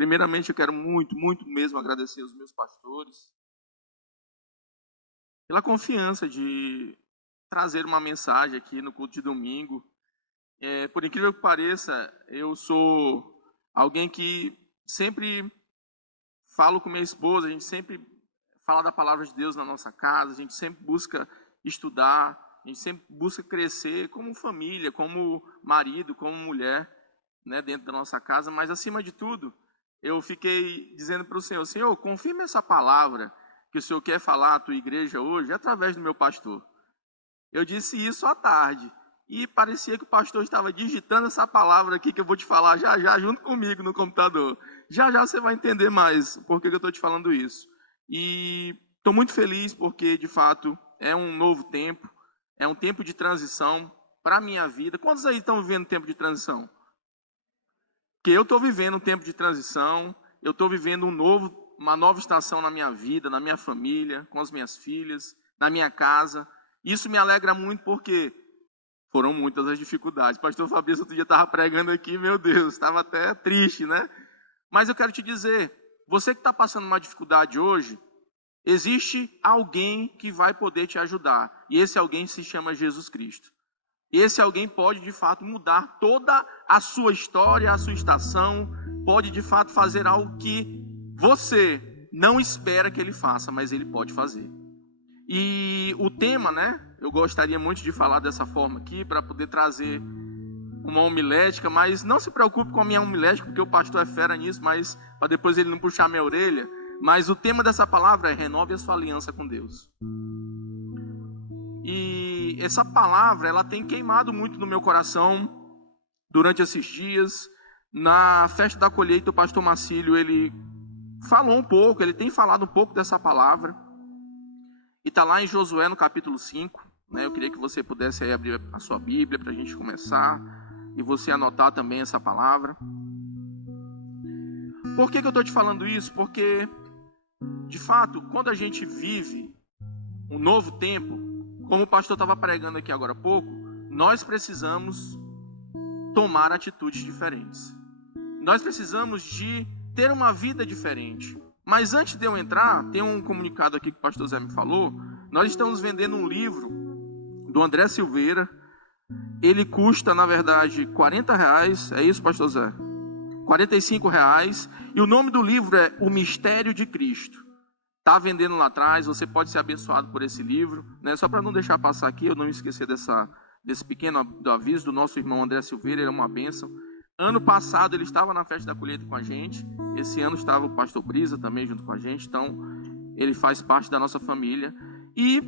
Primeiramente, eu quero muito, muito mesmo agradecer aos meus pastores pela confiança de trazer uma mensagem aqui no culto de domingo. Por incrível que pareça, eu sou alguém que sempre falo com minha esposa, a gente sempre fala da palavra de Deus na nossa casa, a gente sempre busca estudar, a gente sempre busca crescer como família, como marido, como mulher, né, dentro da nossa casa, mas acima de tudo, eu fiquei dizendo para o Senhor, Senhor, confirma essa palavra que o Senhor quer falar à tua igreja hoje através do meu pastor. Eu disse isso à tarde e parecia que o pastor estava digitando essa palavra aqui que eu vou te falar já já junto comigo no computador. Já já você vai entender mais por que eu estou te falando isso. E estou muito feliz porque, de fato, é um novo tempo, é um tempo de transição para a minha vida. Quantos aí estão vivendo tempo de transição? Que eu estou vivendo um tempo de transição, eu estou vivendo uma nova estação na minha vida, na minha família, com as minhas filhas, na minha casa. Isso me alegra muito porque foram muitas as dificuldades. Pastor Fabrício outro dia estava pregando aqui, meu Deus, estava até triste, né? Mas eu quero te dizer, você que está passando uma dificuldade hoje, existe alguém que vai poder te ajudar. E esse alguém se chama Jesus Cristo. E esse alguém pode, de fato, mudar toda a sua história, a sua estação, pode, de fato, fazer algo que você não espera que ele faça, mas ele pode fazer. E o tema, né, eu gostaria muito de falar dessa forma aqui, para poder trazer uma homilética, mas não se preocupe com a minha homilética, porque o pastor é fera nisso, mas para depois ele não puxar minha orelha. Mas o tema dessa palavra é renove a sua aliança com Deus. E essa palavra, ela tem queimado muito no meu coração durante esses dias. Na festa da colheita, o pastor Marcílio, ele falou um pouco, ele tem falado um pouco dessa palavra. E está lá em Josué, no capítulo 5. Né? Eu queria que você pudesse aí abrir a sua Bíblia para a gente começar. E você anotar também essa palavra. Por que eu estou te falando isso? Porque, de fato, quando a gente vive um novo tempo, como o pastor estava pregando aqui agora há pouco, nós precisamos tomar atitudes diferentes. Nós precisamos de ter uma vida diferente. Mas antes de eu entrar, tem um comunicado aqui que o pastor Zé me falou. Nós estamos vendendo um livro do André Silveira. Ele custa, na verdade, R$40. É isso, pastor Zé? R$45. E o nome do livro é O Mistério de Cristo. Está vendendo lá atrás, você pode ser abençoado por esse livro, né? Só para não deixar passar aqui, eu não me esquecer desse pequeno aviso do nosso irmão André Silveira, ele é uma bênção. Ano passado ele estava na festa da colheita com a gente, esse ano estava o pastor Brisa também junto com a gente, então ele faz parte da nossa família. E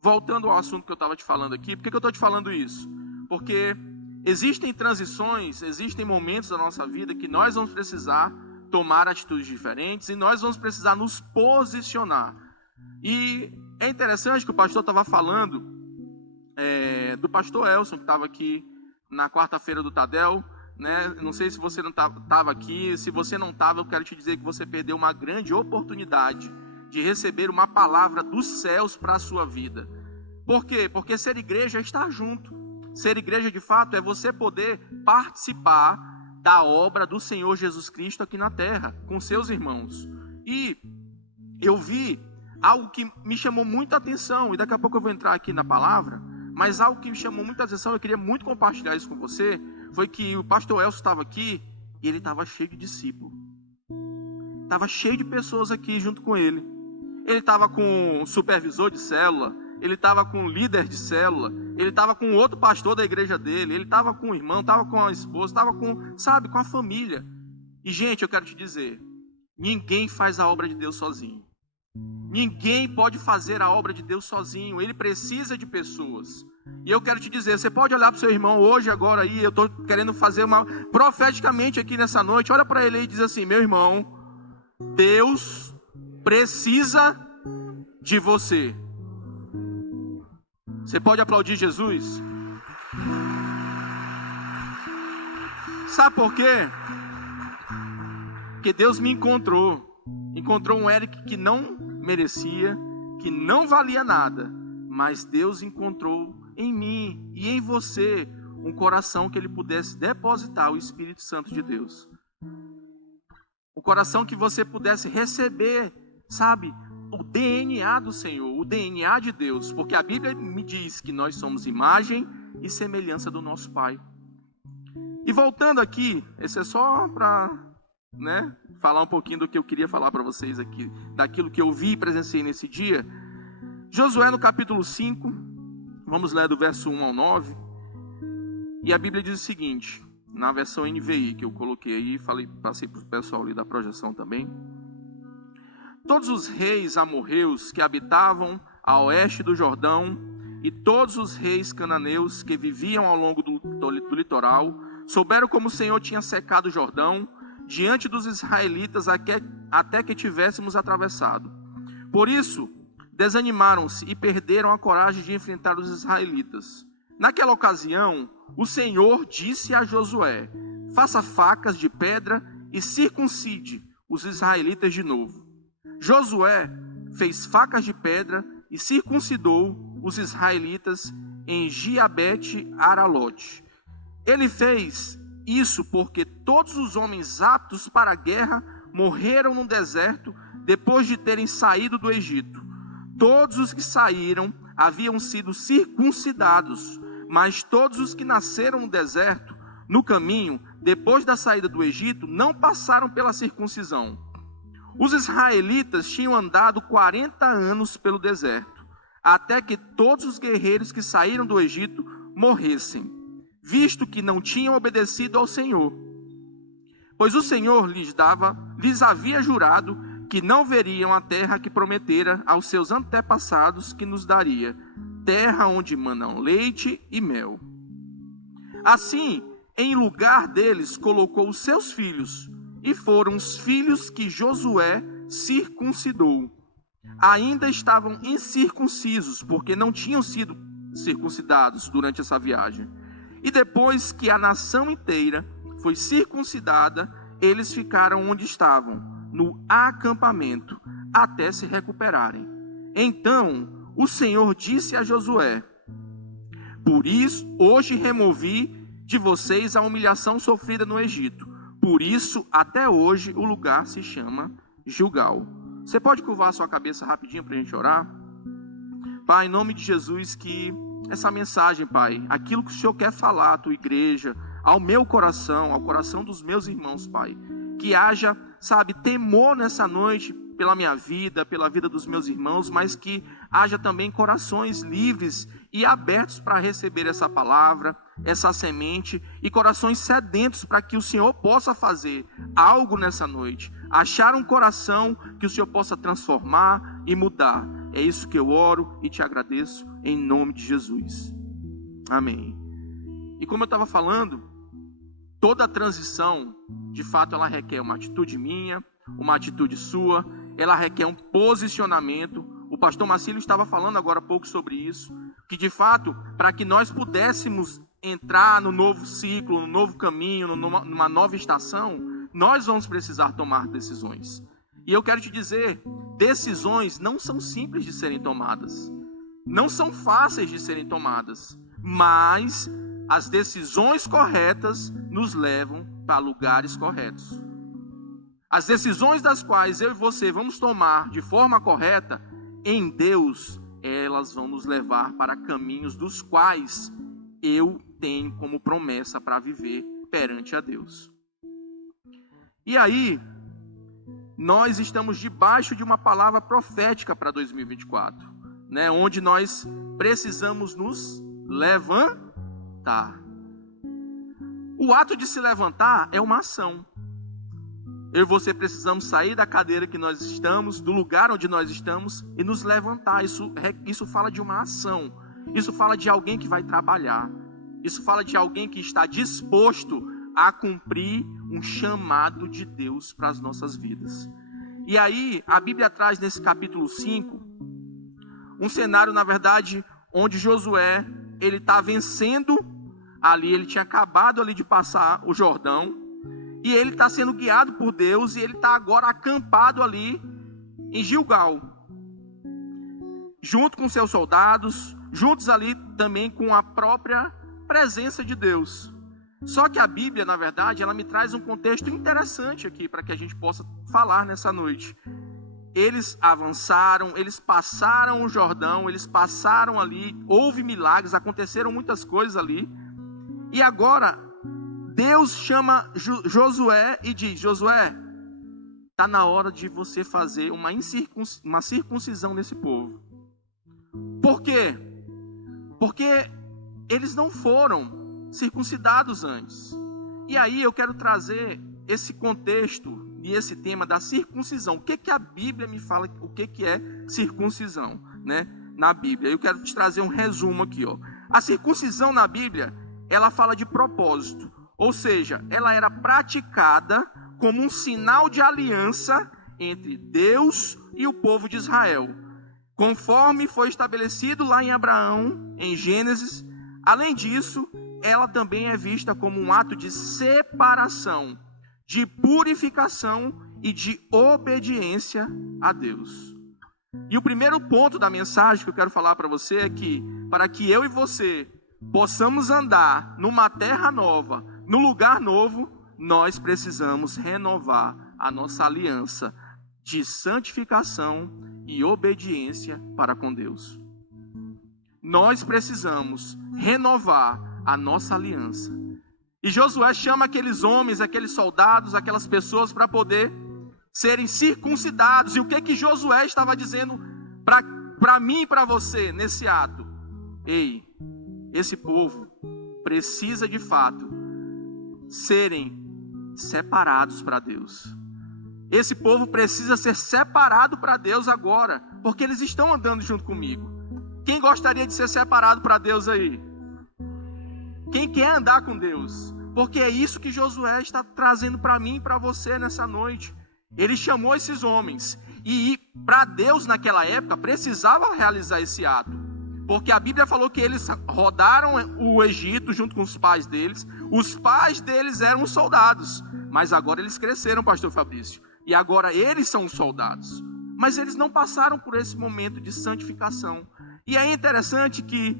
voltando ao assunto que eu estava te falando aqui, por que eu estou te falando isso? Porque existem transições, existem momentos da nossa vida que nós vamos precisar tomar atitudes diferentes e nós vamos precisar nos posicionar. E é interessante que o pastor estava falando do pastor Elson, que estava aqui na quarta-feira do Tadel, né? Não sei se você não estava aqui, se você não estava, eu quero te dizer que você perdeu uma grande oportunidade de receber uma palavra dos céus para a sua vida. Por quê? Porque ser igreja é estar junto. Ser igreja de fato é você poder participar da obra do Senhor Jesus Cristo aqui na terra, com seus irmãos. E eu vi algo que me chamou muita atenção, e daqui a pouco eu vou entrar aqui na palavra, mas algo que me chamou muita atenção, eu queria muito compartilhar isso com você, foi que o pastor Elcio estava aqui, e ele estava cheio de discípulos. Estava cheio de pessoas aqui junto com ele. Ele estava com um supervisor de célula, ele estava com um líder de célula, ele estava com outro pastor da igreja dele, ele estava com o irmão, estava com a esposa, estava com a família. E gente, eu quero te dizer, ninguém faz a obra de Deus sozinho. Ninguém pode fazer a obra de Deus sozinho, ele precisa de pessoas. E eu quero te dizer, você pode olhar para o seu irmão hoje, agora aí, eu estou querendo fazer profeticamente aqui nessa noite, olha para ele e diz assim, meu irmão, Deus precisa de você. Você pode aplaudir Jesus? Sabe por quê? Porque Deus me encontrou um Eric que não merecia, que não valia nada, mas Deus encontrou em mim e em você um coração que ele pudesse depositar o Espírito Santo de Deus. um coração que você pudesse receber, sabe, o DNA do Senhor, o DNA de Deus, porque a Bíblia me diz que nós somos imagem e semelhança do nosso Pai. E voltando aqui, esse é só para, falar um pouquinho do que eu queria falar para vocês aqui, daquilo que eu vi e presenciei nesse dia. Josué no capítulo 5, vamos ler do verso 1 ao 9, e a Bíblia diz o seguinte, na versão NVI que eu coloquei aí, passei para o pessoal ali da projeção também. Todos os reis amorreus que habitavam a oeste do Jordão e todos os reis cananeus que viviam ao longo do litoral souberam como o Senhor tinha secado o Jordão diante dos israelitas até que tivéssemos atravessado. Por isso, desanimaram-se e perderam a coragem de enfrentar os israelitas. Naquela ocasião, o Senhor disse a Josué: faça facas de pedra e circuncide os israelitas de novo. Josué fez facas de pedra e circuncidou os israelitas em Giabete-Aralote. Ele fez isso porque todos os homens aptos para a guerra morreram no deserto depois de terem saído do Egito. Todos os que saíram haviam sido circuncidados, mas todos os que nasceram no deserto, no caminho, depois da saída do Egito, não passaram pela circuncisão. Os israelitas tinham andado 40 anos pelo deserto, até que todos os guerreiros que saíram do Egito morressem, visto que não tinham obedecido ao Senhor. Pois o Senhor lhes havia jurado que não veriam a terra que prometera aos seus antepassados que nos daria, terra onde manam leite e mel. Assim, em lugar deles, colocou os seus filhos, e foram os filhos que Josué circuncidou. Ainda estavam incircuncisos, porque não tinham sido circuncidados durante essa viagem. E depois que a nação inteira foi circuncidada, eles ficaram onde estavam, no acampamento, até se recuperarem. Então o Senhor disse a Josué: por isso, hoje removi de vocês a humilhação sofrida no Egito. Por isso, até hoje, o lugar se chama Gilgal. Você pode curvar a sua cabeça rapidinho para a gente orar? Pai, em nome de Jesus, que essa mensagem, Pai, aquilo que o Senhor quer falar à tua igreja, ao meu coração, ao coração dos meus irmãos, Pai, que haja, temor nessa noite pela minha vida, pela vida dos meus irmãos, mas que haja também corações livres e abertos para receber essa palavra, essa semente, e corações sedentos para que o Senhor possa fazer algo nessa noite, achar um coração que o Senhor possa transformar e mudar. É isso que eu oro e te agradeço em nome de Jesus. Amém. E como eu estava falando, toda transição, de fato, ela requer uma atitude minha, uma atitude sua, ela requer um posicionamento. O pastor Marcílio estava falando agora há pouco sobre isso, que de fato, para que nós pudéssemos entrar no novo ciclo, no novo caminho, numa nova estação, nós vamos precisar tomar decisões. E eu quero te dizer, decisões não são simples de serem tomadas, não são fáceis de serem tomadas, mas as decisões corretas nos levam para lugares corretos. As decisões das quais eu e você vamos tomar de forma correta, em Deus, elas vão nos levar para caminhos dos quais eu tenho como promessa para viver perante a Deus. E aí, nós estamos debaixo de uma palavra profética para 2024, onde nós precisamos nos levantar. O ato de se levantar é uma ação. Eu e você precisamos sair da cadeira que nós estamos, do lugar onde nós estamos, e nos levantar. Isso fala de uma ação. Isso fala de alguém que vai trabalhar. Isso fala de alguém que está disposto a cumprir um chamado de Deus para as nossas vidas. E aí, a Bíblia traz nesse capítulo 5, um cenário, na verdade, onde Josué, ele está vencendo ali, ele tinha acabado ali de passar o Jordão, e ele está sendo guiado por Deus, e ele está agora acampado ali em Gilgal, junto com seus soldados, juntos ali também com a própria presença de Deus. Só que a Bíblia, na verdade, ela me traz um contexto interessante aqui para que a gente possa falar nessa noite. Eles avançaram, eles passaram o Jordão, eles passaram ali, houve milagres, aconteceram muitas coisas ali. E agora, Deus chama Josué e diz: Josué, está na hora de você fazer uma circuncisão nesse povo. Por quê? Porque eles não foram circuncidados antes. E aí eu quero trazer esse contexto e esse tema da circuncisão. O que a Bíblia me fala, o que é circuncisão, né? Na Bíblia. Eu quero te trazer um resumo aqui, ó. A circuncisão na Bíblia, ela fala de propósito. Ou seja, ela era praticada como um sinal de aliança entre Deus e o povo de Israel, conforme foi estabelecido lá em Abraão, em Gênesis. Além disso, ela também é vista como um ato de separação, de purificação e de obediência a Deus. E o primeiro ponto da mensagem que eu quero falar para você é que, para que eu e você possamos andar numa terra nova, num lugar novo, nós precisamos renovar a nossa aliança de santificação e obediência para com Deus. Nós precisamos renovar a nossa aliança. E Josué chama aqueles homens, aqueles soldados, aquelas pessoas para poder serem circuncidados. E o que Josué estava dizendo para mim e para você nesse ato? Ei, esse povo precisa de fato serem separados para Deus. Esse povo precisa ser separado para Deus agora, porque eles estão andando junto comigo. Quem gostaria de ser separado para Deus aí? Quem quer andar com Deus? Porque é isso que Josué está trazendo para mim e para você nessa noite. Ele chamou esses homens. E para Deus naquela época precisava realizar esse ato. Porque a Bíblia falou que eles rodaram o Egito junto com os pais deles. Os pais deles eram soldados. Mas agora eles cresceram, pastor Fabrício. E agora eles são soldados. Mas eles não passaram por esse momento de santificação. E é interessante que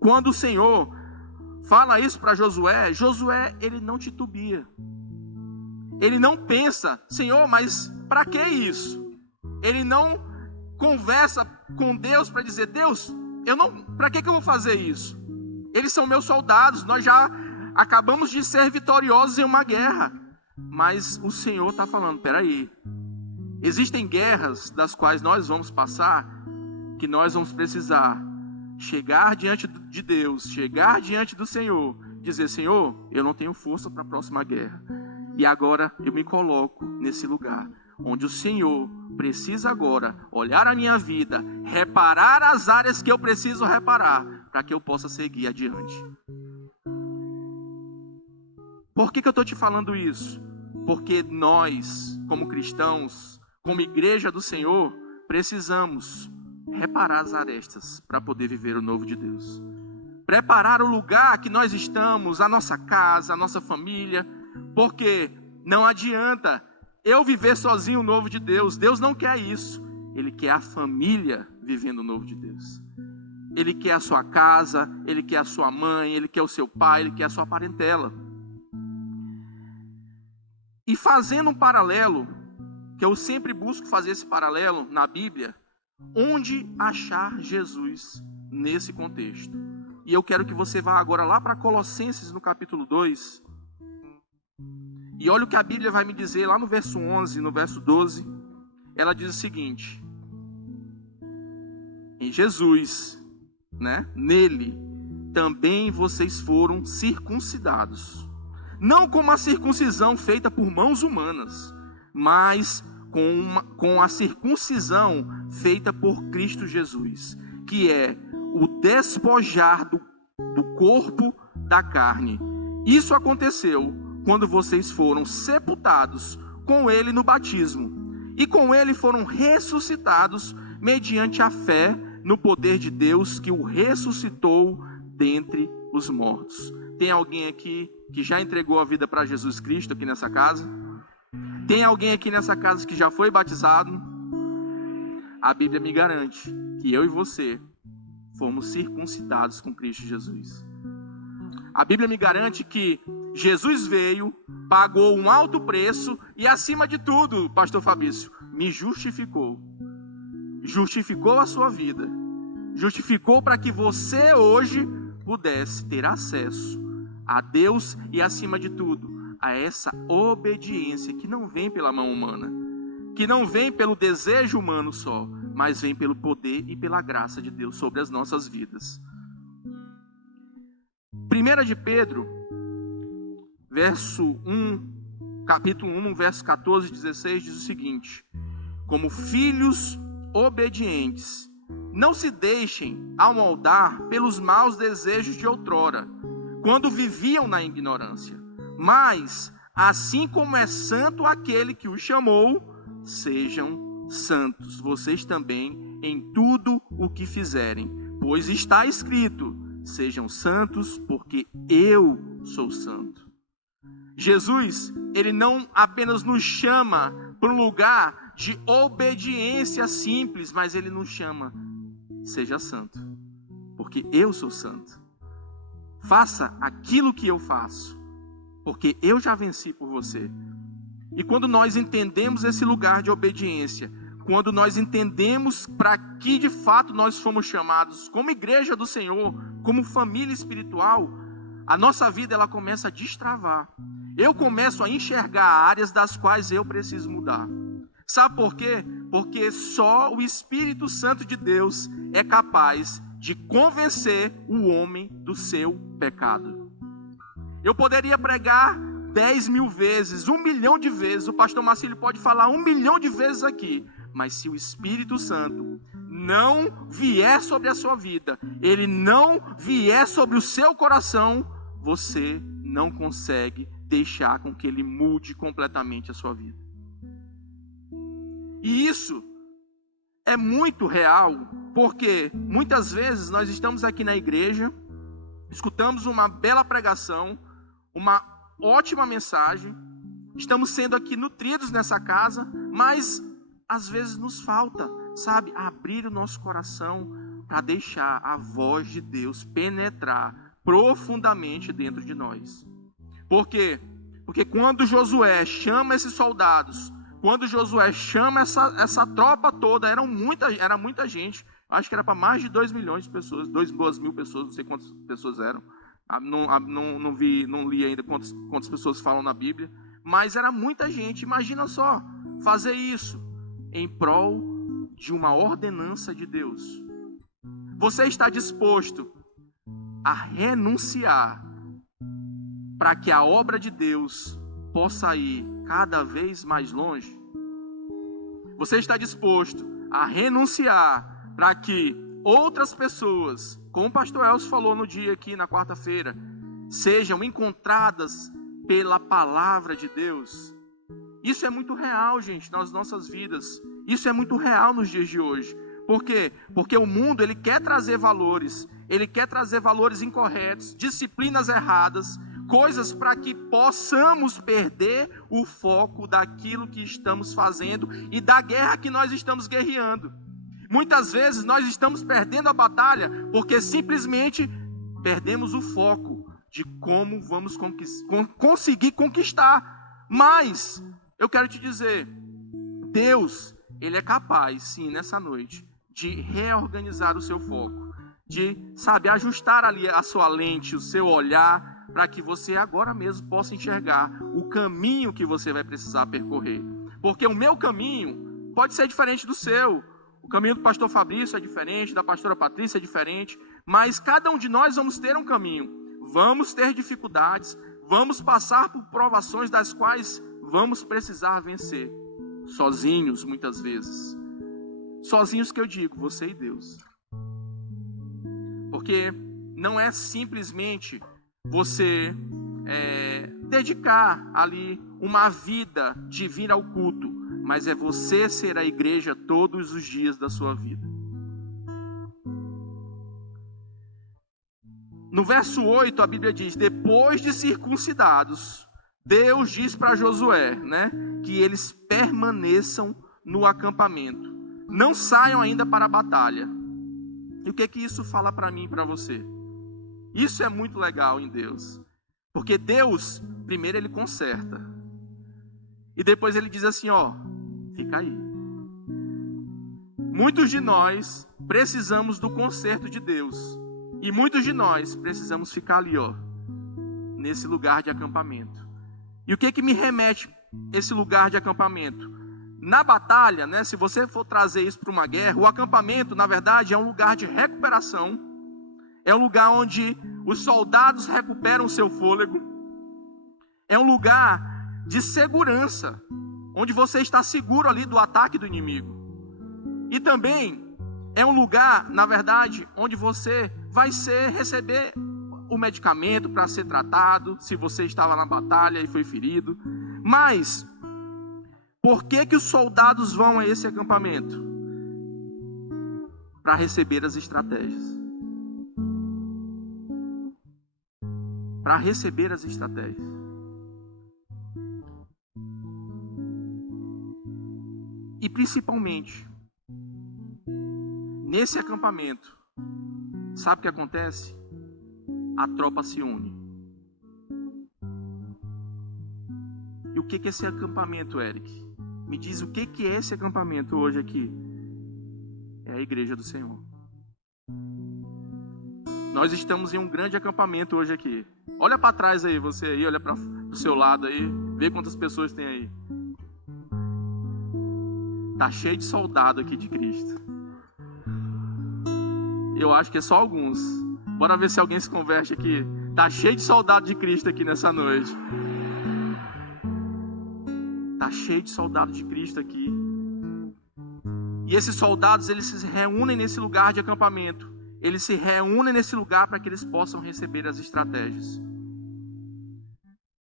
quando o Senhor fala isso para Josué, Josué, ele não titubia. Ele não pensa: Senhor, mas para que isso? Ele não conversa com Deus para dizer: Deus, para que eu vou fazer isso? Eles são meus soldados, nós já acabamos de ser vitoriosos em uma guerra. Mas o Senhor está falando: peraí, existem guerras das quais nós vamos passar, que nós vamos precisar chegar diante de Deus, chegar diante do Senhor, dizer: Senhor, eu não tenho força para a próxima guerra. E agora eu me coloco nesse lugar, onde o Senhor precisa agora olhar a minha vida, reparar as áreas que eu preciso reparar, para que eu possa seguir adiante. Por que eu estou te falando isso? Porque nós, como cristãos, como igreja do Senhor, precisamos reparar as arestas para poder viver o novo de Deus. Preparar o lugar que nós estamos, a nossa casa, a nossa família, porque não adianta eu viver sozinho o novo de Deus. Deus não quer isso. Ele quer a família vivendo o novo de Deus. Ele quer a sua casa, Ele quer a sua mãe, Ele quer o seu pai, Ele quer a sua parentela. E fazendo um paralelo, que eu sempre busco fazer esse paralelo na Bíblia, onde achar Jesus nesse contexto? E eu quero que você vá agora lá para Colossenses no capítulo 2. E olha o que a Bíblia vai me dizer lá no verso 11, no verso 12. Ela diz o seguinte: em Jesus, né, nele, também vocês foram circuncidados. Não com uma circuncisão feita por mãos humanas, mas com a circuncisão feita por Cristo Jesus, que é o despojar do corpo da carne. Isso aconteceu quando vocês foram sepultados com Ele no batismo, e com Ele foram ressuscitados mediante a fé no poder de Deus que o ressuscitou dentre os mortos. Tem alguém aqui que já entregou a vida para Jesus Cristo aqui nessa casa? Tem alguém aqui nessa casa que já foi batizado? A Bíblia me garante que eu e você fomos circuncidados com Cristo Jesus. A Bíblia me garante que Jesus veio, pagou um alto preço e, acima de tudo, pastor Fabrício, me justificou. Justificou a sua vida. Justificou para que você hoje pudesse ter acesso a Deus e, acima de tudo, a essa obediência que não vem pela mão humana, que não vem pelo desejo humano só, mas vem pelo poder e pela graça de Deus sobre as nossas vidas. 1 de Pedro, capítulo 1, verso 14 e 16, diz o seguinte: como filhos obedientes, não se deixem amoldar pelos maus desejos de outrora, quando viviam na ignorância. Mas, assim como é santo aquele que os chamou, sejam santos vocês também em tudo o que fizerem. Pois está escrito: sejam santos, porque eu sou santo. Jesus, ele não apenas nos chama para um lugar de obediência simples, mas ele nos chama: seja santo, porque eu sou santo. Faça aquilo que eu faço, porque eu já venci por você. E quando nós entendemos esse lugar de obediência, quando nós entendemos para que de fato nós fomos chamados como igreja do Senhor, como família espiritual, a nossa vida ela começa a destravar. Eu começo a enxergar áreas das quais eu preciso mudar. Sabe por quê? Porque só o Espírito Santo de Deus é capaz de convencer o homem do seu pecado. Eu poderia pregar 10.000 vezes, 1 milhão de vezes, o pastor Marcílio pode falar 1 milhão de vezes aqui, mas se o Espírito Santo não vier sobre a sua vida, ele não vier sobre o seu coração, você não consegue deixar com que ele mude completamente a sua vida. E isso é muito real, porque muitas vezes nós estamos aqui na igreja, escutamos uma bela pregação, uma ótima mensagem, estamos sendo aqui nutridos nessa casa, mas às vezes nos falta, sabe, abrir o nosso coração para deixar a voz de Deus penetrar profundamente dentro de nós. Por quê? Porque quando Josué chama esses soldados, quando Josué chama essa tropa toda, era muita gente, acho que era para mais de 2 milhões de pessoas, 2 mil pessoas, não sei quantas pessoas eram, não li ainda quantas pessoas falam na Bíblia, mas era muita gente. Imagina só, fazer isso em prol de uma ordenança de Deus. Você está disposto a renunciar para que a obra de Deus possa ir cada vez mais longe? Você está disposto a renunciar para que outras pessoas, como o pastor Elcio falou no dia aqui na quarta-feira, sejam encontradas pela palavra de Deus? Isso é muito real, gente, nas nossas vidas. Isso é muito real nos dias de hoje. Por quê? Porque o mundo, ele quer trazer valores incorretos, disciplinas erradas, coisas para que possamos perder o foco daquilo que estamos fazendo e da guerra que nós estamos guerreando. Muitas vezes nós estamos perdendo a batalha porque simplesmente perdemos o foco de como vamos conseguir conquistar. Mas eu quero te dizer, Deus, ele é capaz, sim, nessa noite, de reorganizar o seu foco, de, ajustar ali a sua lente, o seu olhar, para que você agora mesmo possa enxergar o caminho que você vai precisar percorrer. Porque o meu caminho pode ser diferente do seu. O caminho do pastor Fabrício é diferente, da pastora Patrícia é diferente, mas cada um de nós vamos ter um caminho. Vamos ter dificuldades, vamos passar por provações das quais vamos precisar vencer. Sozinhos, muitas vezes. Sozinhos que eu digo, você e Deus. Porque não é simplesmente você dedicar ali uma vida de vir ao culto, mas é você ser a igreja todos os dias da sua vida. No verso 8 a Bíblia diz: depois de circuncidados, Deus diz para Josué, que eles permaneçam no acampamento, não saiam ainda para a batalha. E o que isso fala para mim e para você? Isso é muito legal em Deus. Porque Deus, primeiro ele conserta. E depois ele diz assim, ó, fica aí. Muitos de nós precisamos do conserto de Deus. E muitos de nós precisamos ficar ali, ó, nesse lugar de acampamento. E o que que me remete esse lugar de acampamento? Na batalha, né, se você for trazer isso para uma guerra, o acampamento, na verdade, é um lugar de recuperação. É um lugar onde os soldados recuperam seu fôlego. É um lugar de segurança, onde você está seguro ali do ataque do inimigo. E também é um lugar, na verdade, onde você vai receber o medicamento para ser tratado, se você estava na batalha e foi ferido. Mas por que que os soldados vão a esse acampamento? Para receber as estratégias. Para receber as estratégias. E principalmente, nesse acampamento, sabe o que acontece? A tropa se une. E o que que é esse acampamento, Eric? Me diz o que que é esse acampamento hoje aqui? É a igreja do Senhor. Nós estamos em um grande acampamento hoje aqui. Olha para trás aí, você aí, olha para o seu lado aí, vê quantas pessoas tem aí. Tá cheio de soldado aqui de Cristo. Eu acho que é só alguns. Bora ver se alguém se converte aqui. Tá cheio de soldado de Cristo aqui nessa noite. Tá cheio de soldado de Cristo aqui. E esses soldados, eles se reúnem nesse lugar de acampamento. Eles se reúnem nesse lugar para que eles possam receber as estratégias.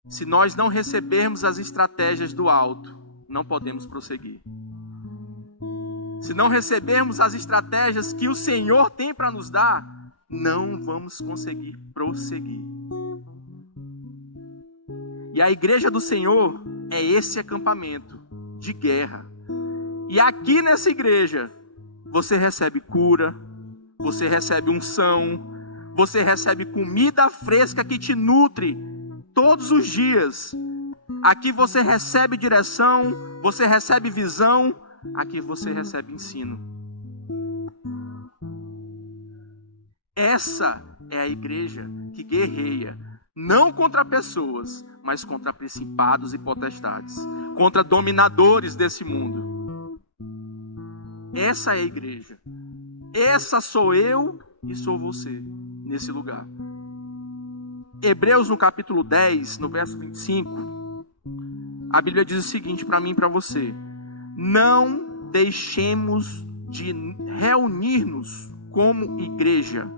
Se nós não recebermos as estratégias do alto, não podemos prosseguir. Se não recebermos as estratégias que o Senhor tem para nos dar, não vamos conseguir prosseguir. E a igreja do Senhor é esse acampamento de guerra. E aqui nessa igreja, você recebe cura, você recebe unção, você recebe comida fresca que te nutre todos os dias. Aqui você recebe direção, você recebe visão, aqui você recebe ensino. Essa é a igreja que guerreia, não contra pessoas, mas contra principados e potestades, contra dominadores desse mundo. Essa é a igreja. Essa sou eu e sou você nesse lugar. Hebreus no capítulo 10, no verso 25, a Bíblia diz o seguinte para mim e para você: não deixemos de reunir-nos como igreja,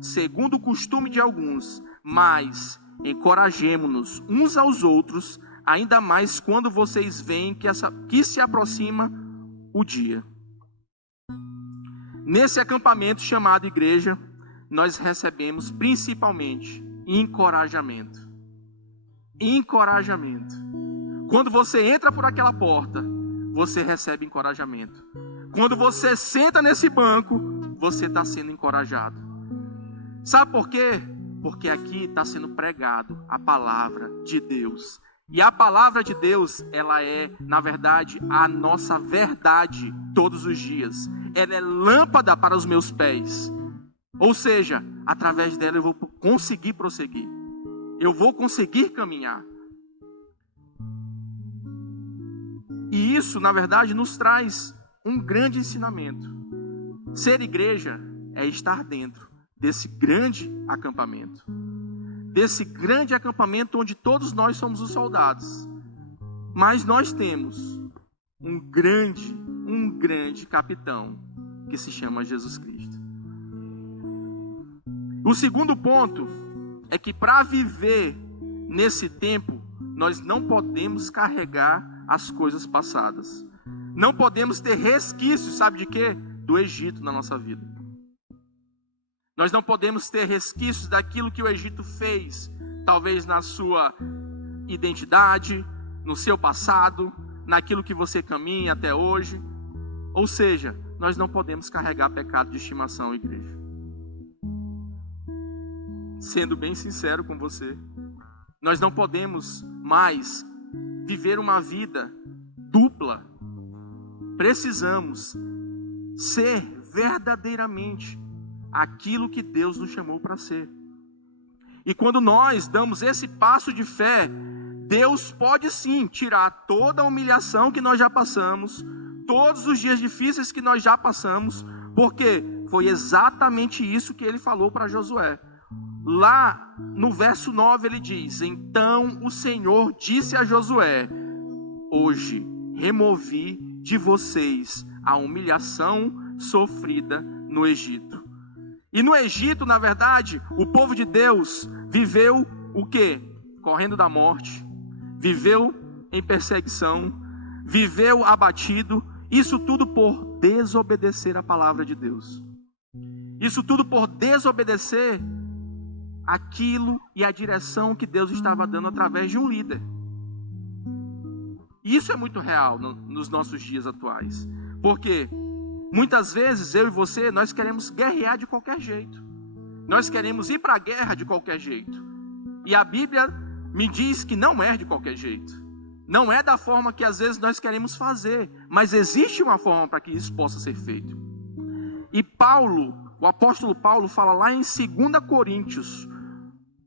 segundo o costume de alguns, mas encorajemo-nos uns aos outros, ainda mais quando vocês veem que se aproxima o dia. Nesse acampamento chamado igreja, nós recebemos principalmente encorajamento. Encorajamento. Quando você entra por aquela porta, você recebe encorajamento. Quando você senta nesse banco, você está sendo encorajado. Sabe por quê? Porque aqui está sendo pregado a palavra de Deus. E a palavra de Deus, ela é, na verdade, a nossa verdade todos os dias. Ela é lâmpada para os meus pés. Ou seja, através dela eu vou conseguir prosseguir. Eu vou conseguir caminhar. E isso, na verdade, nos traz um grande ensinamento. Ser igreja é estar dentro desse grande acampamento. Desse grande acampamento onde todos nós somos os soldados. Mas nós temos um grande capitão que se chama Jesus Cristo. O segundo ponto é que para viver nesse tempo, nós não podemos carregar as coisas passadas. Não podemos ter resquícios, sabe de quê? Do Egito na nossa vida. Nós não podemos ter resquícios daquilo que o Egito fez, talvez na sua identidade, no seu passado, naquilo que você caminha até hoje. Ou seja, nós não podemos carregar pecado de estimação, igreja. sendo bem sincero com você, nós não podemos mais viver uma vida dupla. Precisamos ser verdadeiramente aquilo que Deus nos chamou para ser. E quando nós damos esse passo de fé, Deus pode sim tirar toda a humilhação que nós já passamos, todos os dias difíceis que nós já passamos, porque foi exatamente isso que ele falou para Josué. Lá no verso 9 ele diz: então o Senhor disse a Josué: hoje removi de vocês a humilhação sofrida no Egito. E no Egito, na verdade, o povo de Deus viveu o quê? Correndo da morte, viveu em perseguição, viveu abatido, isso tudo por desobedecer a palavra de Deus. Isso tudo por desobedecer aquilo e a direção que Deus estava dando através de um líder. E isso é muito real nos nossos dias atuais. Porque muitas vezes eu e você, nós queremos guerrear de qualquer jeito. Nós queremos ir para a guerra de qualquer jeito. E a Bíblia me diz que não é de qualquer jeito. Não é da forma que às vezes nós queremos fazer. Mas existe uma forma para que isso possa ser feito. E Paulo, o apóstolo Paulo fala lá em 2 Coríntios,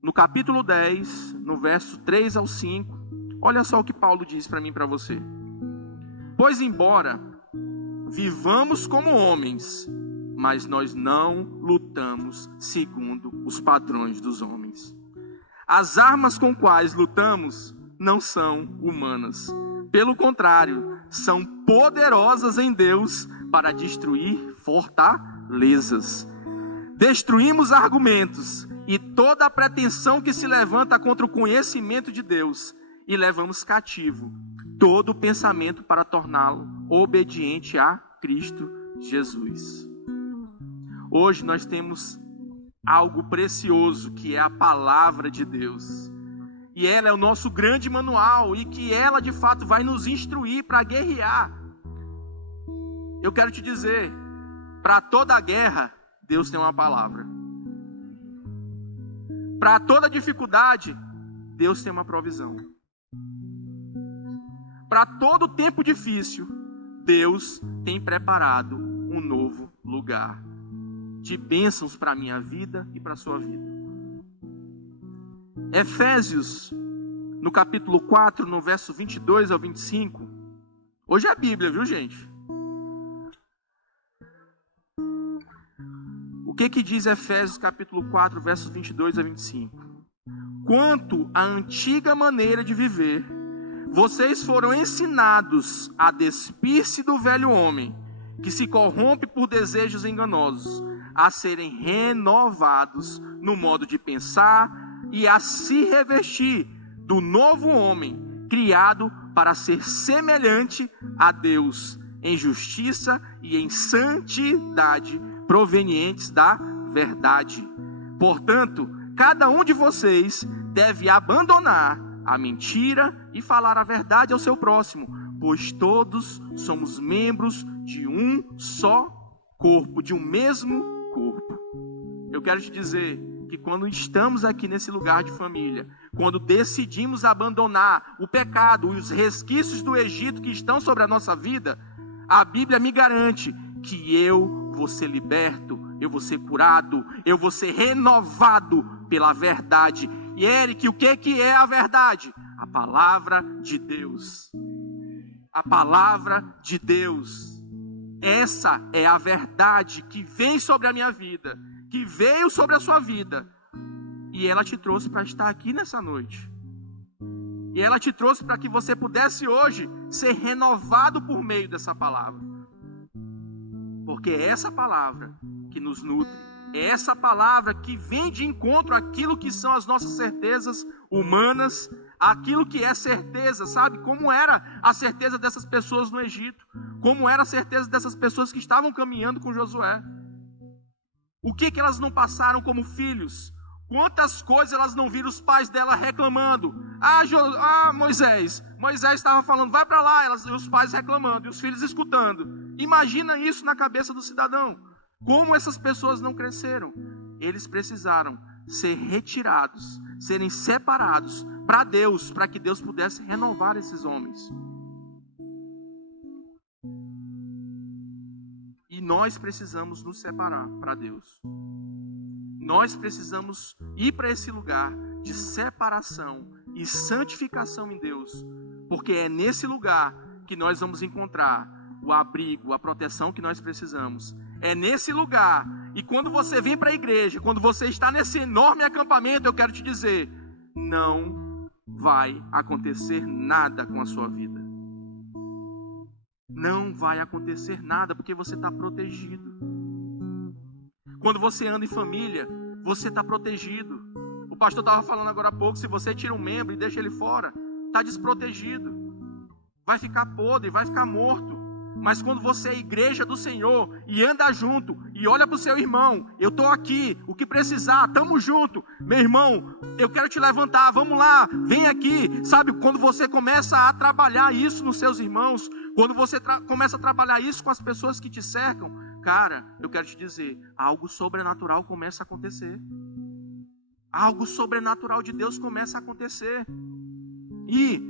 no capítulo 10, no verso 3 ao 5. Olha só o que Paulo diz para mim e para você. Pois embora vivamos como homens, mas nós não lutamos segundo os padrões dos homens. As armas com quais lutamos não são humanas. Pelo contrário, são poderosas em Deus para destruir fortalezas. Destruímos argumentos e toda a pretensão que se levanta contra o conhecimento de Deus, e levamos cativo todo o pensamento para torná-lo obediente a Cristo Jesus. Hoje nós temos algo precioso, que é a palavra de Deus. E ela é o nosso grande manual, e que ela de fato vai nos instruir para guerrear. Eu quero te dizer, para toda guerra, Deus tem uma palavra. Para toda dificuldade, Deus tem uma provisão. Para todo tempo difícil, Deus tem preparado um novo lugar de bênçãos para a minha vida e para a sua vida. Efésios, no capítulo 4, no verso 22 ao 25. Hoje é a Bíblia, viu, gente? O que diz Efésios capítulo 4, versos 22 a 25? Quanto à antiga maneira de viver, vocês foram ensinados a despir-se do velho homem, que se corrompe por desejos enganosos, a serem renovados no modo de pensar e a se revestir do novo homem, criado para ser semelhante a Deus, em justiça e em santidade, provenientes da verdade. Portanto, cada um de vocês deve abandonar a mentira e falar a verdade ao seu próximo, pois todos somos membros de um só corpo, de um mesmo corpo. Eu quero te dizer que quando estamos aqui nesse lugar de família, quando decidimos abandonar o pecado e os resquícios do Egito que estão sobre a nossa vida, a Bíblia me garante que eu vou ser liberto, eu vou ser curado, eu vou ser renovado pela verdade. E Eric, o que é a verdade? A palavra de Deus. A palavra de Deus. Essa é a verdade que vem sobre a minha vida, que veio sobre a sua vida. E ela te trouxe para estar aqui nessa noite. E ela te trouxe para que você pudesse hoje ser renovado por meio dessa palavra. Porque é essa palavra que nos nutre. É essa palavra que vem de encontro àquilo que são as nossas certezas humanas, aquilo que é certeza, sabe? Como era a certeza dessas pessoas no Egito, como era a certeza dessas pessoas que estavam caminhando com Josué. O que elas não passaram como filhos? Quantas coisas elas não viram os pais dela reclamando? Moisés estava falando, vai para lá, e os pais reclamando, e os filhos escutando. Imagina isso na cabeça do cidadão. Como essas pessoas não cresceram? Eles precisaram ser retirados, serem separados para Deus, para que Deus pudesse renovar esses homens. E nós precisamos nos separar para Deus. Nós precisamos ir para esse lugar de separação e santificação em Deus, porque é nesse lugar que nós vamos encontrar o abrigo, a proteção que nós precisamos. É nesse lugar. E quando você vem para a igreja, quando você está nesse enorme acampamento, eu quero te dizer, não vai acontecer nada com a sua vida. Não vai acontecer nada, porque você está protegido. Quando você anda em família, você está protegido. O pastor estava falando agora há pouco, se você tira um membro e deixa ele fora, está desprotegido. Vai ficar podre, vai ficar morto. Mas quando você é igreja do Senhor e anda junto e olha para o seu irmão, eu estou aqui, o que precisar, estamos junto. Meu irmão, eu quero te levantar, vamos lá, vem aqui. Sabe, quando você começa a trabalhar isso nos seus irmãos, quando você começa a trabalhar isso com as pessoas que te cercam, cara, eu quero te dizer, algo sobrenatural começa a acontecer. Algo sobrenatural de Deus começa a acontecer. E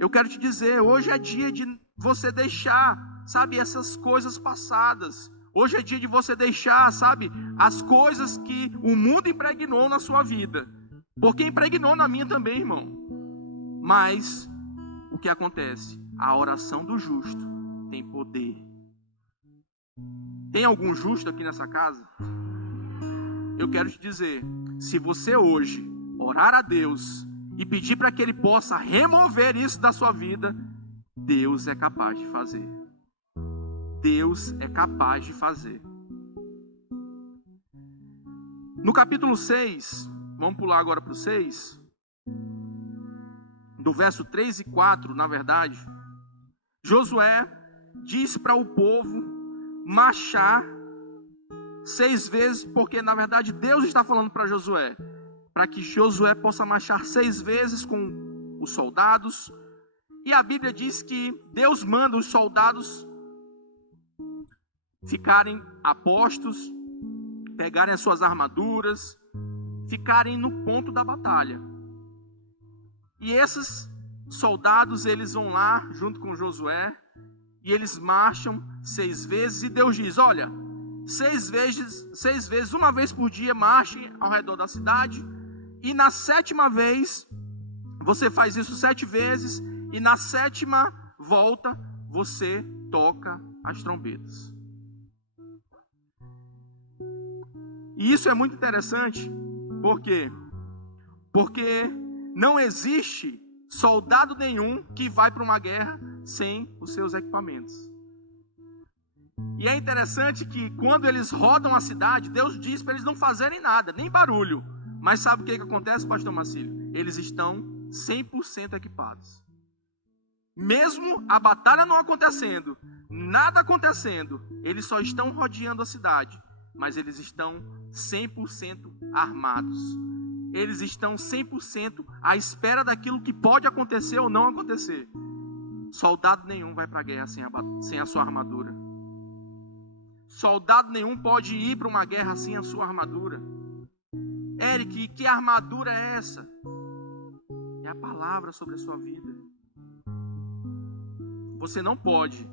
eu quero te dizer, hoje é dia de você deixar, sabe, essas coisas passadas. Hoje é dia de você deixar, sabe, as coisas que o mundo impregnou na sua vida. Porque impregnou na minha também, irmão. Mas o que acontece? A oração do justo tem poder. Tem algum justo aqui nessa casa? Eu quero te dizer, se você hoje orar a Deus e pedir para que Ele possa remover isso da sua vida, Deus é capaz de fazer. Deus é capaz de fazer. No capítulo 6, vamos pular agora para o 6, do verso 3 e 4, na verdade, Josué diz para o povo marchar 6 vezes, porque na verdade Deus está falando para Josué, para que Josué possa marchar 6 vezes com os soldados. E a Bíblia diz que Deus manda os soldados ficarem a postos, pegarem as suas armaduras, ficarem no ponto da batalha. E esses soldados, eles vão lá junto com Josué, e eles marcham 6 vezes, e Deus diz, olha, 6 vezes, uma vez por dia, marchem ao redor da cidade, e na 7ª vez, você faz isso 7 vezes, e na 7ª volta, você toca as trombetas. E isso é muito interessante, por quê? Porque não existe soldado nenhum que vai para uma guerra sem os seus equipamentos. E é interessante que quando eles rodam a cidade, Deus diz para eles não fazerem nada, nem barulho. Mas sabe o que acontece, pastor Marcílio? Eles estão 100% equipados. Mesmo a batalha não acontecendo, nada acontecendo, eles só estão rodeando a cidade, mas eles estão 100% armados. Eles estão 100% à espera daquilo que pode acontecer ou não acontecer. Soldado nenhum vai para a guerra sem a sua armadura. Soldado nenhum pode ir para uma guerra sem a sua armadura. Eric, que armadura é essa? É a palavra sobre a sua vida. Você não pode,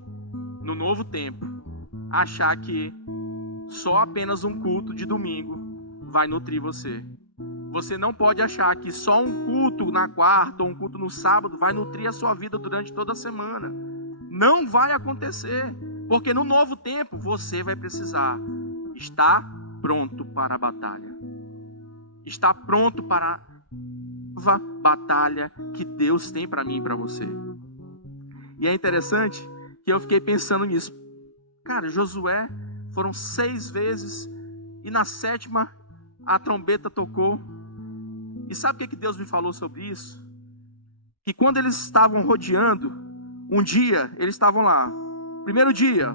no novo tempo, achar que só apenas um culto de domingo vai nutrir você. Você não pode achar que só um culto na quarta ou um culto no sábado vai nutrir a sua vida durante toda a semana. Não vai acontecer, porque no novo tempo você vai precisar estar pronto para a batalha. Estar pronto para a nova batalha que Deus tem para mim e para você. E é interessante que eu fiquei pensando nisso. Cara, Josué foram 6 vezes e na 7ª a trombeta tocou. E sabe o que Deus me falou sobre isso? Que quando eles estavam rodeando, um dia eles estavam lá. Primeiro dia,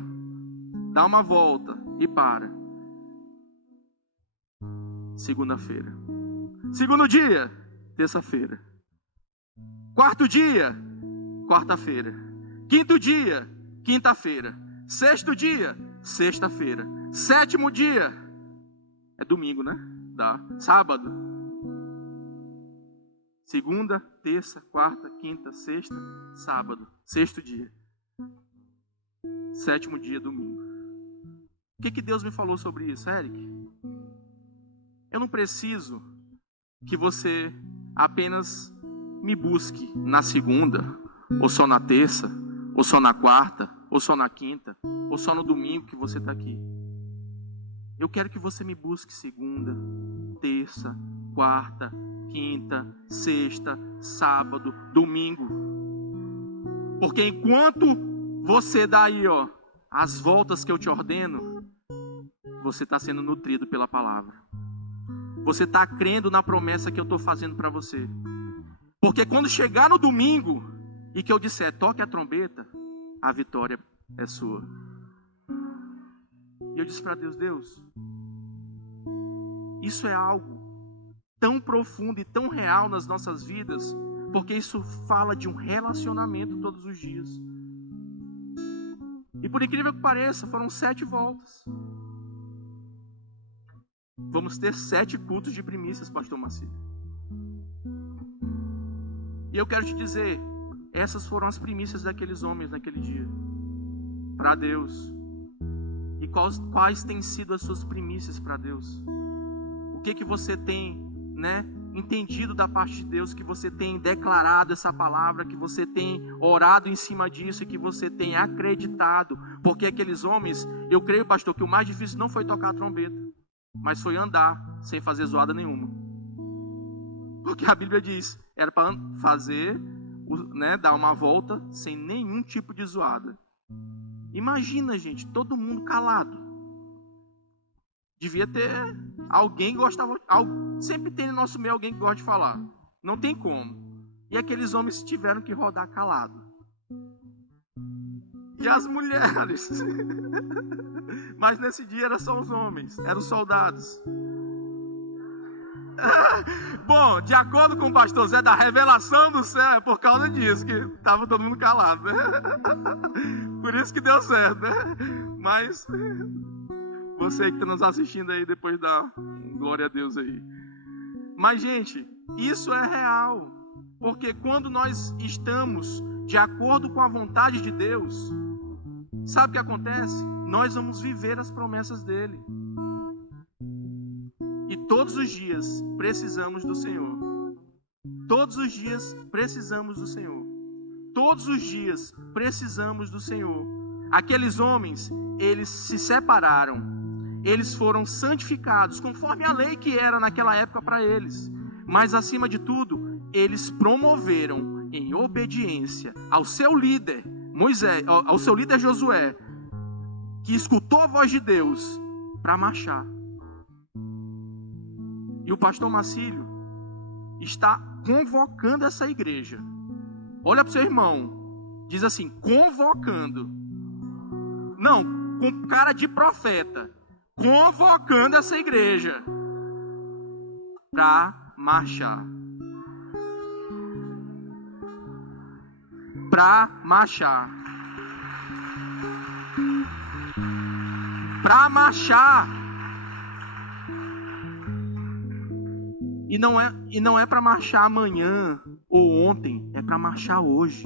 dá uma volta e para. Segunda-feira. Segundo dia, terça-feira. Quarto dia, quarta-feira. Quinto dia, quinta-feira. Sexto dia, sexta-feira. 7º dia, é domingo, né? Dá. Sábado. Segunda, terça, quarta, quinta, sexta, sábado. Sexto dia. Sétimo dia, domingo. O que Deus me falou sobre isso, Eric? Eu não preciso que você apenas me busque na segunda, ou só na terça, ou só na quarta, ou só na quinta, ou só no domingo que você está aqui. Eu quero que você me busque segunda, terça, quarta, quinta, sexta, sábado, domingo. Porque enquanto você dá aí, as voltas que eu te ordeno, você está sendo nutrido pela palavra. Você está crendo na promessa que eu estou fazendo para você. Porque quando chegar no domingo e que eu disser, toque a trombeta, a vitória é sua. E eu disse para Deus, isso é algo tão profundo e tão real nas nossas vidas, porque isso fala de um relacionamento todos os dias. E por incrível que pareça, foram 7 voltas. Vamos ter 7 cultos de primícias, pastor Marcílio. E eu quero te dizer, essas foram as primícias daqueles homens naquele dia, para Deus. E quais têm sido as suas primícias para Deus? O que você tem, entendido da parte de Deus, que você tem declarado essa palavra, que você tem orado em cima disso e que você tem acreditado? Porque aqueles homens, eu creio, pastor, que o mais difícil não foi tocar a trombeta, mas foi andar sem fazer zoada nenhuma. Porque a Bíblia diz, era para fazer, dar uma volta sem nenhum tipo de zoada. Imagina, gente, todo mundo calado. Devia ter alguém que gostava, sempre tem no nosso meio alguém que gosta de falar. Não tem como. E aqueles homens tiveram que rodar calado. E as mulheres. Mas nesse dia era só os homens, eram os soldados. Bom, de acordo com o pastor Zé, da revelação do céu, é por causa disso que estava todo mundo calado, né? Por isso que deu certo, né? Mas você que está nos assistindo aí, depois dá glória a Deus aí. Mas, gente, isso é real. Porque quando nós estamos de acordo com a vontade de Deus, sabe o que acontece? Nós vamos viver as promessas dele. E todos os dias precisamos do Senhor. Todos os dias precisamos do Senhor. Todos os dias precisamos do Senhor. Aqueles homens, eles se separaram. Eles foram santificados, conforme a lei que era naquela época para eles. Mas acima de tudo, eles promoveram em obediência ao seu líder, Moisés, ao seu líder Josué, que escutou a voz de Deus para marchar. E o pastor Marcílio está convocando essa igreja. Olha para o seu irmão. Diz assim, convocando. Não, com cara de profeta. Convocando essa igreja para marchar. Para marchar. Para marchar. E não é para marchar amanhã ou ontem, é para marchar hoje.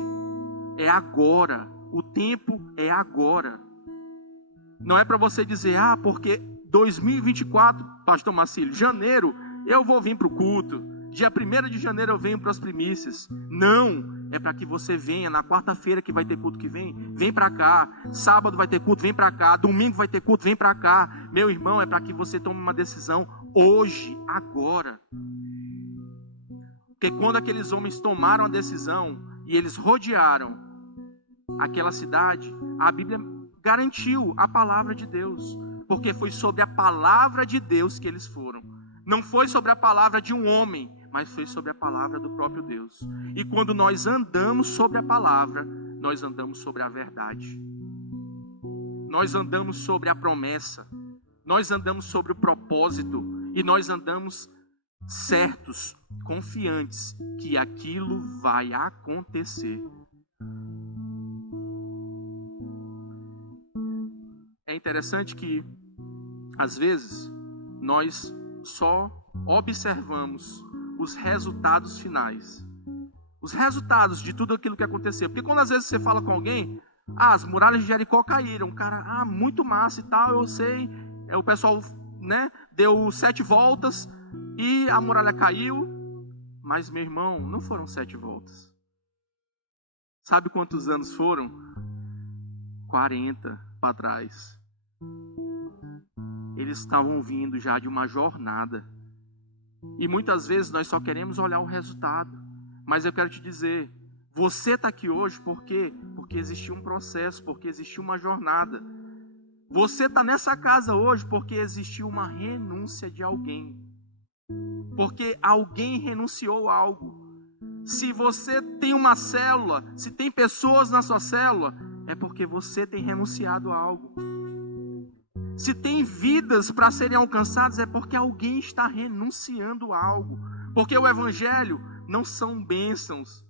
É agora. O tempo é agora. Não é para você dizer, porque 2024, pastor Marcílio, janeiro eu vou vir para o culto. Dia 1º de janeiro eu venho para as primícias. Não, é para que você venha na quarta-feira que vai ter culto que vem para cá. Sábado vai ter culto, vem para cá. Domingo vai ter culto, vem para cá. Meu irmão, é para que você tome uma decisão hoje, agora. Porque quando aqueles homens tomaram a decisão e eles rodearam aquela cidade, a Bíblia garantiu a palavra de Deus, porque foi sobre a palavra de Deus que eles foram. Não foi sobre a palavra de um homem, mas foi sobre a palavra do próprio Deus. E quando nós andamos sobre a palavra, nós andamos sobre a verdade. Nós andamos sobre a promessa. Nós andamos sobre o propósito. E nós andamos certos, confiantes que aquilo vai acontecer. É interessante que, às vezes, nós só observamos os resultados finais. Os resultados de tudo aquilo que aconteceu. Porque quando às vezes você fala com alguém, as muralhas de Jericó caíram. Cara, muito massa e tal, eu sei. O pessoal, né, deu 7 voltas e a muralha caiu. Mas, meu irmão, não foram 7 voltas. Sabe quantos anos foram? 40 para trás. Eles estavam vindo já de uma jornada. E muitas vezes nós só queremos olhar o resultado. Mas eu quero te dizer, você está aqui hoje por quê? Porque existiu um processo, porque existiu uma jornada. Você está nessa casa hoje porque existiu uma renúncia de alguém. Porque alguém renunciou a algo. Se você tem uma célula, se tem pessoas na sua célula, é porque você tem renunciado a algo. Se tem vidas para serem alcançadas, é porque alguém está renunciando a algo. Porque o Evangelho não são bênçãos,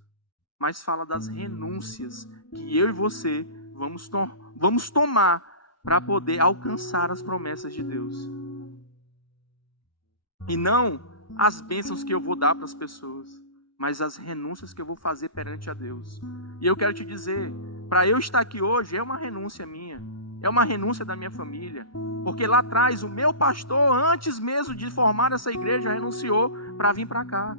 mas fala das renúncias que eu e você vamos tomar para poder alcançar as promessas de Deus. E não as bênçãos que eu vou dar para as pessoas, mas as renúncias que eu vou fazer perante a Deus. E eu quero te dizer, para eu estar aqui hoje é uma renúncia minha, é uma renúncia da minha família, porque lá atrás o meu pastor, antes mesmo de formar essa igreja, renunciou para vir para cá.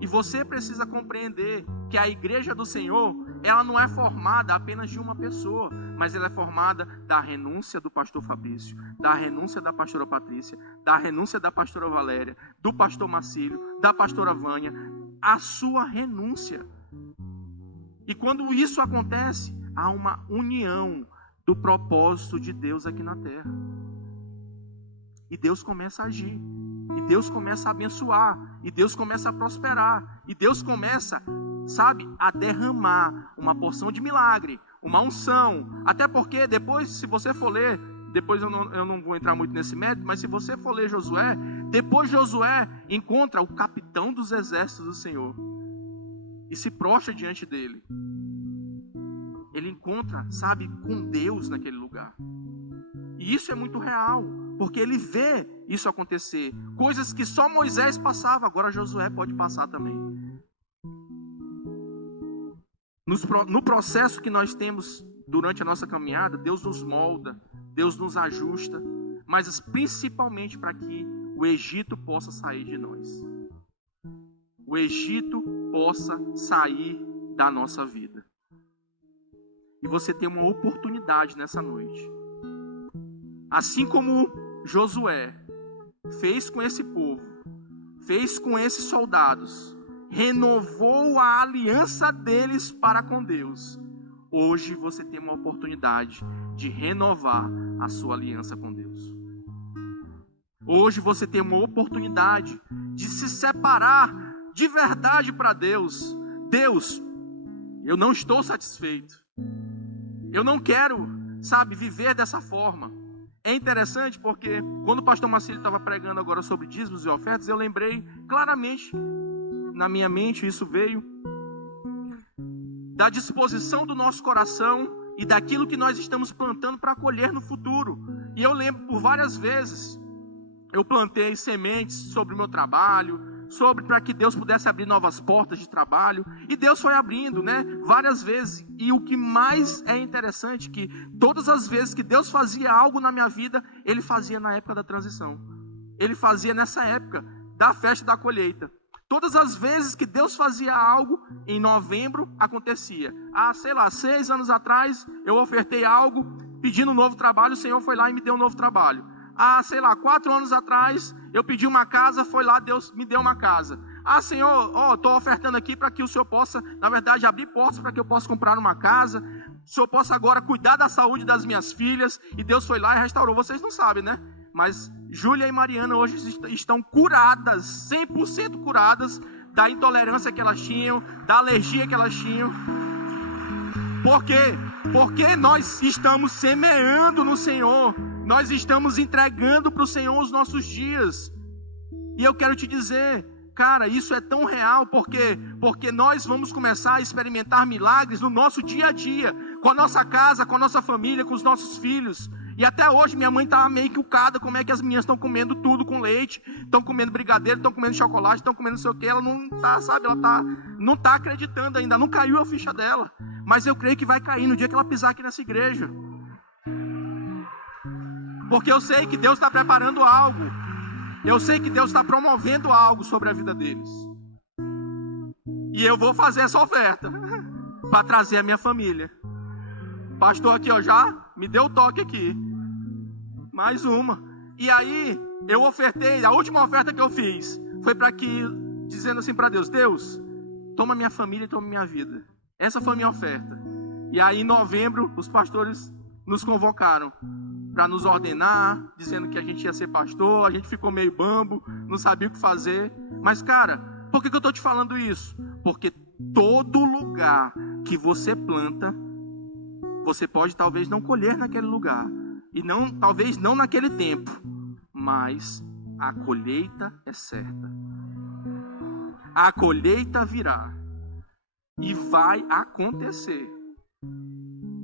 E você precisa compreender que a igreja do Senhor, ela não é formada apenas de uma pessoa, mas ela é formada da renúncia do pastor Fabrício, da renúncia da pastora Patrícia, da renúncia da pastora Valéria, do pastor Marcílio, da pastora Vânia, a sua renúncia. E quando isso acontece, há uma união do propósito de Deus aqui na terra. E Deus começa a agir. E Deus começa a abençoar. E Deus começa a prosperar. E Deus começa, sabe, a derramar uma porção de milagre, uma unção. Até porque depois, se você for ler, depois eu não vou entrar muito nesse mérito, mas se você for ler Josué, depois Josué encontra o capitão dos exércitos do Senhor. E se prostra diante dele. Ele encontra, sabe, com Deus naquele lugar. E isso é muito real, porque ele vê isso acontecer. Coisas que só Moisés passava, agora Josué pode passar também. No processo que nós temos durante a nossa caminhada, Deus nos molda, Deus nos ajusta, mas principalmente para que o Egito possa sair de nós. O Egito possa sair da nossa vida. E você tem uma oportunidade nessa noite. Assim como Josué fez com esse povo, fez com esses soldados, renovou a aliança deles para com Deus. Hoje você tem uma oportunidade de renovar a sua aliança com Deus. Hoje você tem uma oportunidade de se separar de verdade para Deus. Deus, eu não estou satisfeito. Eu não quero, sabe, viver dessa forma. É interessante porque quando o pastor Marcílio estava pregando agora sobre dízimos e ofertas, eu lembrei claramente, na minha mente isso veio, da disposição do nosso coração e daquilo que nós estamos plantando para colher no futuro. E eu lembro por várias vezes, eu plantei sementes sobre o meu trabalho, para que Deus pudesse abrir novas portas de trabalho, e Deus foi abrindo, né, várias vezes. E o que mais é interessante é que todas as vezes que Deus fazia algo na minha vida, Ele fazia na época da transição, Ele fazia nessa época da festa da colheita. Todas as vezes que Deus fazia algo, em novembro acontecia. 6 anos atrás eu ofertei algo, pedindo um novo trabalho, o Senhor foi lá e me deu um novo trabalho. 4 anos atrás, eu pedi uma casa, foi lá, Deus me deu uma casa. Senhor, estou ofertando aqui para que o Senhor possa, na verdade, abrir portas para que eu possa comprar uma casa. O Senhor possa agora cuidar da saúde das minhas filhas. E Deus foi lá e restaurou. Vocês não sabem, né? Mas Júlia e Mariana hoje estão curadas, 100% curadas da intolerância que elas tinham, da alergia que elas tinham. Por quê? Porque nós estamos semeando no Senhor. Nós estamos entregando para o Senhor os nossos dias. E eu quero te dizer, cara, isso é tão real, porque nós vamos começar a experimentar milagres no nosso dia a dia, com a nossa casa, com a nossa família, com os nossos filhos. E até hoje minha mãe está meio encucada como é que as meninas estão comendo tudo com leite, estão comendo brigadeiro, estão comendo chocolate, estão comendo não sei o que. Ela não está, sabe, não está acreditando ainda, não caiu a ficha dela. Mas eu creio que vai cair no dia que ela pisar aqui nessa igreja. Porque eu sei que Deus está preparando algo. Eu sei que Deus está promovendo algo sobre a vida deles. E eu vou fazer essa oferta para trazer a minha família. Pastor aqui, ó, já me deu o toque aqui. Mais uma. E aí, eu ofertei, a última oferta que eu fiz foi para que, dizendo assim para Deus, Deus, toma minha família e toma minha vida. Essa foi a minha oferta. E aí, em novembro, os pastores nos convocaram para nos ordenar, dizendo que a gente ia ser pastor. A gente ficou meio bambo, não sabia o que fazer. Mas, cara, por que eu estou te falando isso? Porque todo lugar que você planta, você pode talvez não colher naquele lugar. E não, talvez não naquele tempo. Mas a colheita é certa. A colheita virá. E vai acontecer.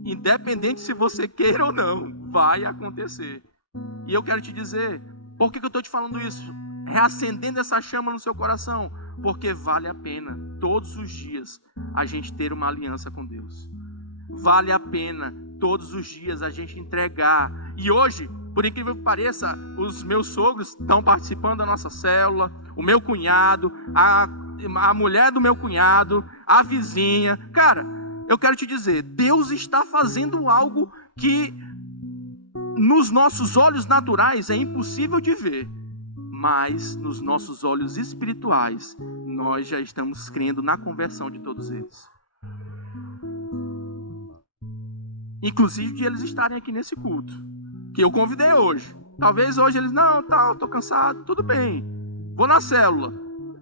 Independente se você queira ou não, vai acontecer. E eu quero te dizer, por que eu estou te falando isso? Reacendendo essa chama no seu coração. Porque vale a pena, todos os dias, a gente ter uma aliança com Deus. Vale a pena, todos os dias, a gente entregar. E hoje, por incrível que pareça, os meus sogros estão participando da nossa célula. O meu cunhado, a mulher do meu cunhado, a vizinha. Cara, eu quero te dizer, Deus está fazendo algo que nos nossos olhos naturais é impossível de ver. Mas nos nossos olhos espirituais, nós já estamos crendo na conversão de todos eles. Inclusive de eles estarem aqui nesse culto, que eu convidei hoje. Talvez hoje eles, não, estou cansado, tudo bem, vou na célula.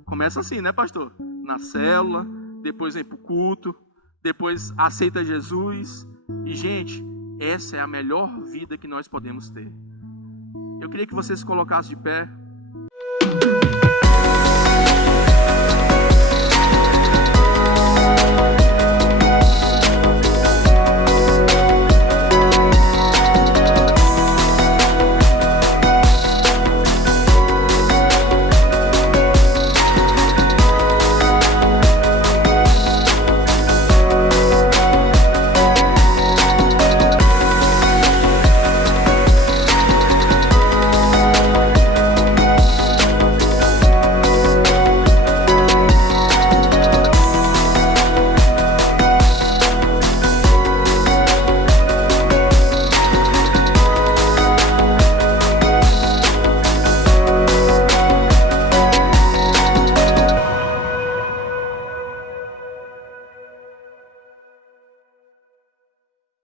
Começa assim, né, pastor? Na célula, depois vem para o culto, depois aceita Jesus. E, gente, essa é a melhor vida que nós podemos ter. Eu queria que você se colocasse de pé.